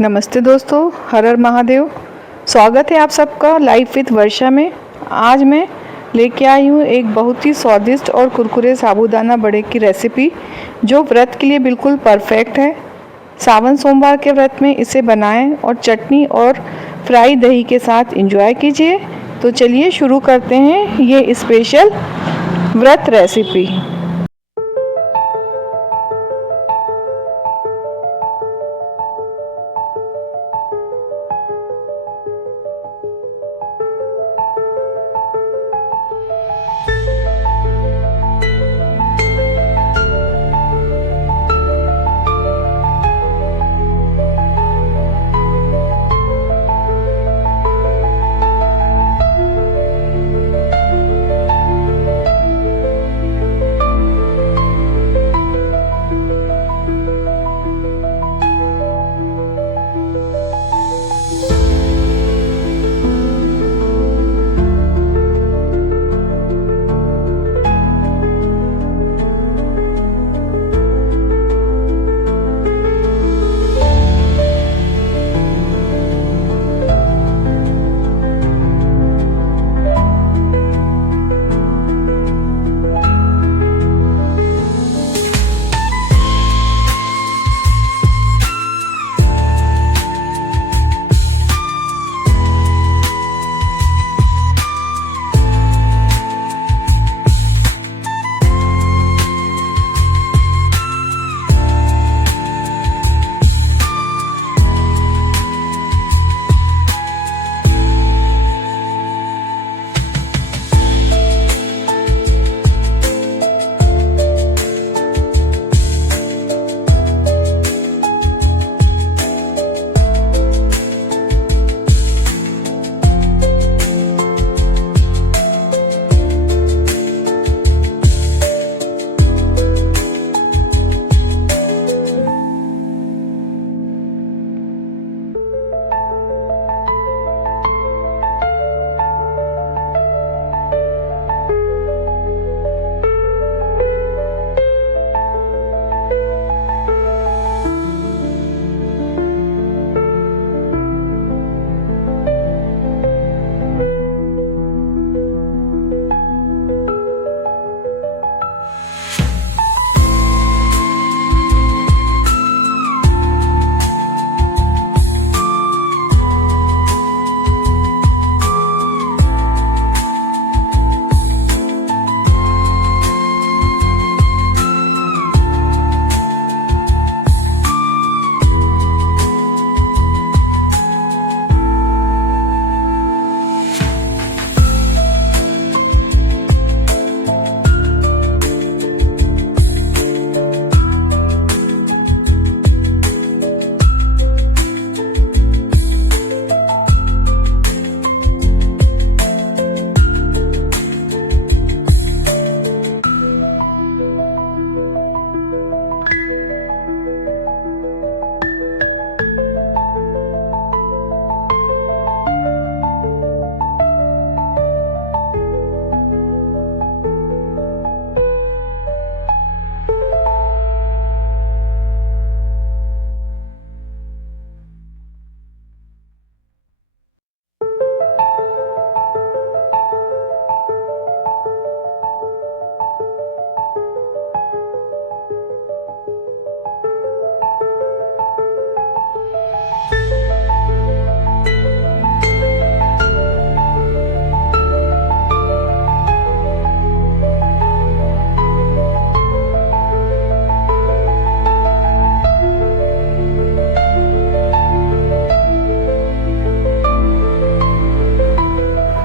नमस्ते दोस्तों, हर हर महादेव। स्वागत है आप सबका लाइफ विद वर्षा में। आज मैं लेके आई हूँ एक बहुत ही स्वादिष्ट और कुरकुरे साबूदाना बड़े की रेसिपी, जो व्रत के लिए बिल्कुल परफेक्ट है। सावन सोमवार के व्रत में इसे बनाएं और चटनी और फ्राई दही के साथ एंजॉय कीजिए। तो चलिए शुरू करते हैं ये स्पेशल व्रत रेसिपी।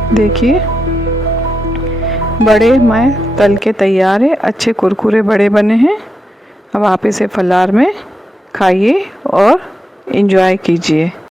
देखिए, बड़े मैं तल के तैयार है, अच्छे कुरकुरे बड़े बने हैं। अब आप इसे फलाहार में खाइए और एंजॉय कीजिए।